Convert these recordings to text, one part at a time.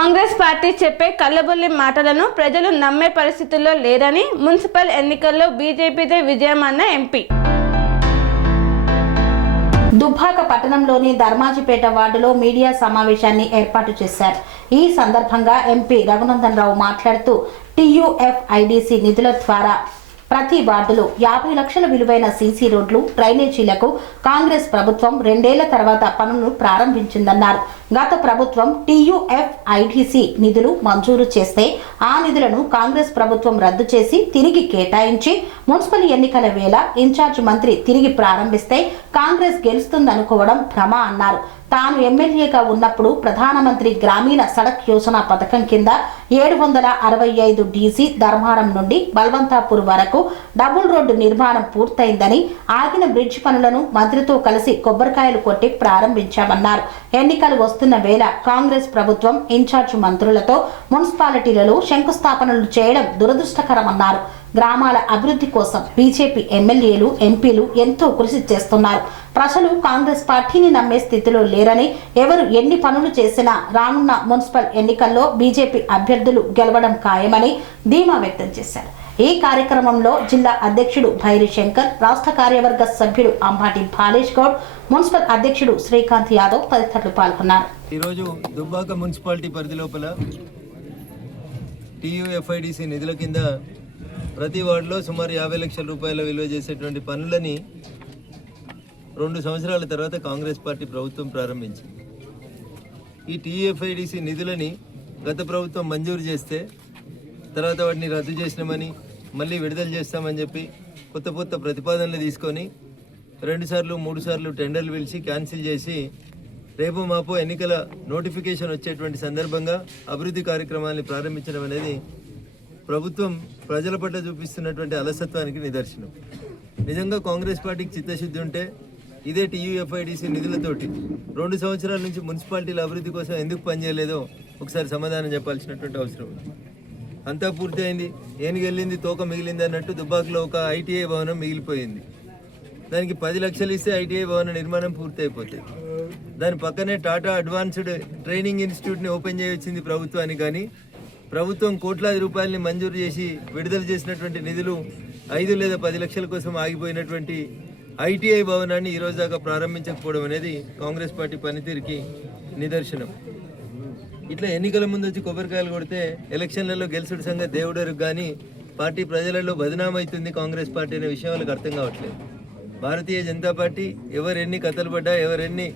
Congress party చెప్పే కల్లబొల్లి మాటలను ప్రజలు నమ్మే పరిస్థితుల్లో లేరని మున్సిపల్ ఎన్నికల్లో బీజేపీదే విజయమన్న ఎంపీ. దుబ్బాక పట్టణంలోని ధర్మాజిపేట వార్డులో మీడియా సమావేశాన్ని ఏర్పాటు చేశారు. ఈ సందర్భంగా ఎంపీ రఘునందన్ రావు మాట్లాడుతూ టీయూఎఫ్ఐడిసి నిధుల ద్వారా ప్రతి వార్డులో 50 లక్షల విలువైన సీసీ రోడ్లు, డ్రైనేజీలకు కాంగ్రెస్ ప్రభుత్వం 2 ఏళ్ల తర్వాత పనులను ప్రారంభించిందన్నారు. గత ప్రభుత్వం టీయూఎఫ్ఐడిసి నిధులు మంజూరు చేస్తే ఆ నిధులను కాంగ్రెస్ ప్రభుత్వం రద్దు చేసి తిరిగి కేటాయించి మున్సిపల్ ఎన్నికల వేళ ఇన్ఛార్జ్ మంత్రి తిరిగి ప్రారంభిస్తే కాంగ్రెస్ గెలుస్తుందనుకోవడం భ్రమ అన్నారు. తాను ఎమ్మెల్యేగా ఉన్నప్పుడు ప్రధానమంత్రి గ్రామీణ సడక్ యోజన పథకం కింద 765 డీసీ ధర్మారం నుండి బల్వంతాపూర్ వరకు డబుల్ రోడ్డు నిర్మాణం పూర్తయిందని, ఆగిన బ్రిడ్జ్ పనులను మంత్రితో కలిసి కొబ్బరికాయలు కొట్టి ప్రారంభించామన్నారు. ఎన్నికలు వస్తున్న వేళ కాంగ్రెస్ ప్రభుత్వం ఇన్ఛార్జ్ మంత్రులతో మున్సిపాలిటీలలో శంకుస్థాపనలు చేయడం దురదృష్టకరమన్నారు. గ్రామాల అభివృద్ధి కోసం బీజేపీ ఎమ్మెల్యేలు, ఎంపీలు ఎంతో కృషి చేస్తున్నారు. ప్రజలు కాంగ్రెస్ పార్టీని నమ్మే స్థితిలో లేరని, ఎవరు ఎన్ని పనులు చేసినా రానున్న మున్సిపల్ ఎన్నికల్లో బీజేపీ అభ్యర్థులు గెలవడం ఖాయమని ధీమా వ్యక్తం చేశారు. ఈ కార్యక్రమంలో జిల్లా అధ్యక్షుడు భైరి శంకర్, రాష్ట్ర కార్యవర్గ సభ్యుడు అంబాటి బాలేష్ గౌడ్, మున్సిపల్ అధ్యక్షుడు శ్రీకాంత్ యాదవ్ తదితరులు పాల్గొన్నారు. ఈరోజు దుబ్బాక మున్సిపాలిటీ పరిధి లోపల టీయూఎఫ్ఐడిసి నిధుల కింద ప్రతి వార్డులో సుమారు 50 లక్షల రూపాయల విలువ చేసేటువంటి పనులని 2 సంవత్సరాల తర్వాత కాంగ్రెస్ పార్టీ ప్రభుత్వం ప్రారంభించింది. ఈ టీయూఎఫ్ఐడిసి నిధులని గత ప్రభుత్వం మంజూరు చేస్తే తర్వాత వాటిని రద్దు చేసినామని, మళ్ళీ విడుదల చేస్తామని చెప్పి కొత్త ప్రతిపాదనలు తీసుకొని 2 సార్లు 3 సార్లు టెండర్లు పిలిచి క్యాన్సిల్ చేసి రేపు మాపు ఎన్నికల నోటిఫికేషన్ వచ్చేటువంటి సందర్భంగా అభివృద్ధి కార్యక్రమాన్ని ప్రారంభించడం అనేది ప్రభుత్వం ప్రజల పట్ల చూపిస్తున్నటువంటి అలసత్వానికి నిదర్శనం. నిజంగా కాంగ్రెస్ పార్టీకి చిత్తశుద్ధి ఉంటే ఇదే టీయూఎఫ్ఐడిసి నిధులతోటి 2 సంవత్సరాల నుంచి మున్సిపాలిటీల అభివృద్ధి కోసం ఎందుకు పనిచేయలేదో ఒకసారి సమాధానం చెప్పాల్సినటువంటి అవసరం ఉంది. అంతా పూర్తి అయింది, ఏనుగెళ్ళింది తోక మిగిలింది అన్నట్టు దుబ్బాకలో ఒక ఐటీఐ భవనం మిగిలిపోయింది. దానికి 10 లక్షలు ఇస్తే ఐటీఐ భవన నిర్మాణం పూర్తి అయిపోతుంది. దాని పక్కనే టాటా అడ్వాన్స్డ్ ట్రైనింగ్ ఇన్స్టిట్యూట్ని ఓపెన్ చేయొచ్చింది ప్రభుత్వానికి, కానీ ప్రభుత్వం కోట్లాది రూపాయలని మంజూరు చేసి విడుదల చేసినటువంటి నిధులు 5 లేదా 10 లక్షల కోసం ఆగిపోయినటువంటి ఐటీఐ భవనాన్ని ఈరోజు దాకా ప్రారంభించకపోవడం అనేది కాంగ్రెస్ పార్టీ పనితీరుకి నిదర్శనం. ఇట్లా ఎన్నికల ముందు వచ్చి కొబ్బరికాయలు కొడితే ఎలక్షన్లలో గెలుచుడు సంగతి దేవుడరు, కానీ పార్టీ ప్రజలలో బదనామవుతుంది కాంగ్రెస్ పార్టీ అనే విషయం వాళ్ళకి అర్థం కావట్లేదు. భారతీయ జనతా పార్టీ ఎవరెన్ని కథలు పడ్డా, ఎవరెన్ని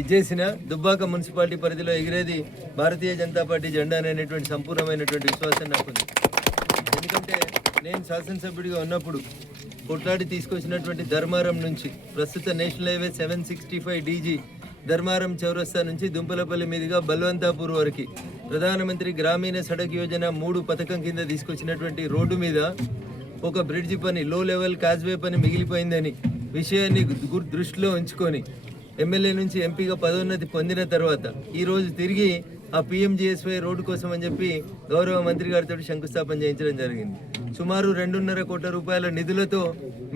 ఇచ్చేసినా దుబ్బాక మున్సిపాలిటీ పరిధిలో ఎగిరేది భారతీయ జనతా పార్టీ జెండా అనేటువంటి సంపూర్ణమైనటువంటి విశ్వాసం నాకుంది. ఎందుకంటే నేను శాసనసభ్యుడిగా ఉన్నప్పుడు కొట్లాడి తీసుకొచ్చినటువంటి ధర్మారం నుంచి ప్రస్తుత నేషనల్ హైవే 765 డీజీ ధర్మారం చౌరస్తా నుంచి దుంపలపల్లి మీదుగా బల్వంతాపూర్ వరకు ప్రధానమంత్రి గ్రామీణ సడక్ యోజన 3 పథకం కింద తీసుకొచ్చినటువంటి రోడ్డు మీద ఒక బ్రిడ్జి పని, లో లెవెల్ కాజ్వే పని మిగిలిపోయిందని విషయాన్ని దృష్టిలో ఉంచుకొని ఎమ్మెల్యే నుంచి ఎంపీగా పదోన్నతి పొందిన తర్వాత ఈరోజు తిరిగి ఆ పిఎంజిఎస్వై రోడ్డు కోసం అని చెప్పి గౌరవ మంత్రి గారితో శంకుస్థాపన చేయించడం జరిగింది. సుమారు 2.5 కోట్ల రూపాయల నిధులతో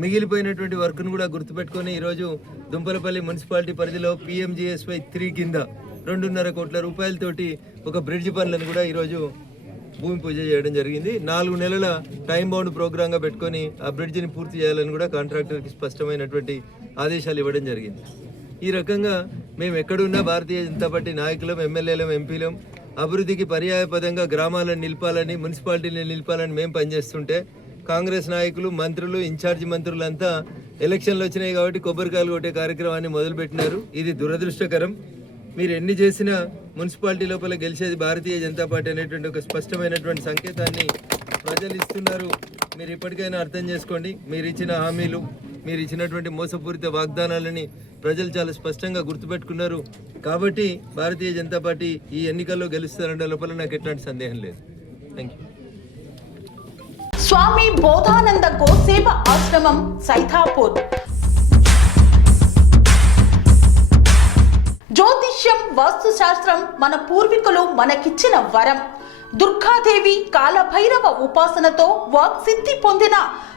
మిగిలిపోయినటువంటి వర్క్ను కూడా గుర్తుపెట్టుకొని ఈరోజు దుంపలపల్లి మున్సిపాలిటీ పరిధిలో పిఎంజిఎస్వై 3 కింద 2.5 కోట్ల రూపాయలతోటి ఒక బ్రిడ్జ్ పనులను కూడా ఈరోజు భూమి పూజ చేయడం జరిగింది. 4 నెలల టైం బౌండ్ ప్రోగ్రాంగా పెట్టుకొని ఆ బ్రిడ్జిని పూర్తి చేయాలని కూడా కాంట్రాక్టర్కి స్పష్టమైనటువంటి ఆదేశాలు ఇవ్వడం జరిగింది. ఈ రకంగా మేము ఎక్కడున్నా భారతీయ జనతా పార్టీ నాయకులం, ఎమ్మెల్యేలం, ఎంపీలం అభివృద్ధికి పర్యాయపదంగా గ్రామాలను నిలపాలని, మున్సిపాలిటీని నిలపాలని మేము పనిచేస్తుంటే కాంగ్రెస్ నాయకులు, మంత్రులు, ఇన్ఛార్జి మంత్రులంతా ఎలక్షన్లు వచ్చినాయి కాబట్టి కొబ్బరికాయలు కొట్టే కార్యక్రమాన్ని మొదలుపెట్టినారు. ఇది దురదృష్టకరం. మీరు ఎన్ని చేసినా మున్సిపాలిటీ లోపల గెలిచేది భారతీయ జనతా పార్టీ అనేటువంటి ఒక స్పష్టమైనటువంటి సంకేతాన్ని ప్రజలు ఇస్తున్నారు. మీరు ఇప్పటికైనా అర్థం చేసుకోండి. మీరు ఇచ్చిన హామీలు, మీరు ఇచ్చినటువంటి మోసపూరిత వాగ్దానాలని ప్రజలు చాలా స్పష్టంగా గుర్తుపెట్టుకున్నారు. కాబట్టి భారతీయ జనతా పార్టీ ఈ ఎన్నికల్లో గెలుస్తారనే లోపల నాకు ఎట్లాంటి సందేహం లేదు. Thank you. స్వామి బోధానంద గోసేవ ఆశ్రమం సైథాపూర్. జ్యోతిష్యం, వాస్తుశాస్త్రం మన పూర్వీకులు మనకిచ్చిన వరం. దుర్గాదేవి, కాలభైరవ ఉపాసనతో వాక్సిద్ధి పొందిన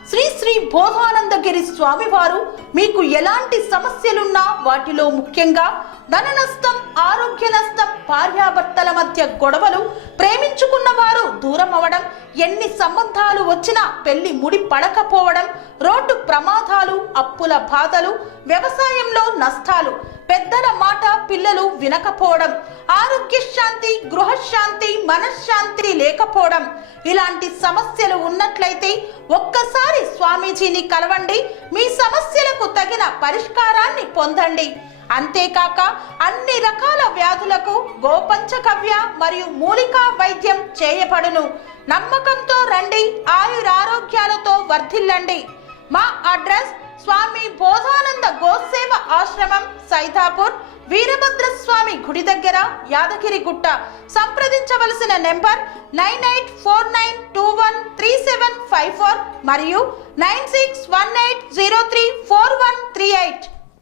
శ్రీ శ్రీ బోధానందగిరి స్వామివారు మీకు ఎలాంటి సమస్యలున్నా వాటిలో ముఖ్యంగా ధన నష్టం, ఆరోగ్య నష్టం, భార్యాభర్తల మధ్య గొడవలు, ప్రేమించుకున్న వారు దూరం అవడం, ఎన్ని సంబంధాలు వచ్చినా పెళ్లి ముడి పడకపోవడం, రోడ్డు ప్రమాదాలు, అప్పుల బాధలు, వ్యవసాయంలో నష్టాలు, పెద్దల మాట పిల్లలు వినకపోవడం, ఆరోగ్య శాంతి, గృహశాంతి, మనశ్శాంతి లేకపోవడం, ఇలాంటి సమస్యలు ఉన్నట్లయితే ఒక్కసారి స్వామీజీని కలవండి. మీ సమస్యలకు తగిన పరిష్కారాన్ని పొందండి. అంతేకాక అన్ని రకాల వ్యాధులకు గోపంచకవ్య మరియు మూలికా వైద్యం చేయబడును. నమ్మకంతో రండి, ఆయురారోగ్యాలతో వర్ధిల్లండి. మా అడ్రస్ స్వామి బోధానంద గోసేవ ఆశ్రమం, సైదాపూర్, వీరభద్రస్వామి గుడి దగ్గర, యాదగిరిగుట్ట. సంప్రదించవలసిన నెంబర్ 9849213754 మరియు 9618034138.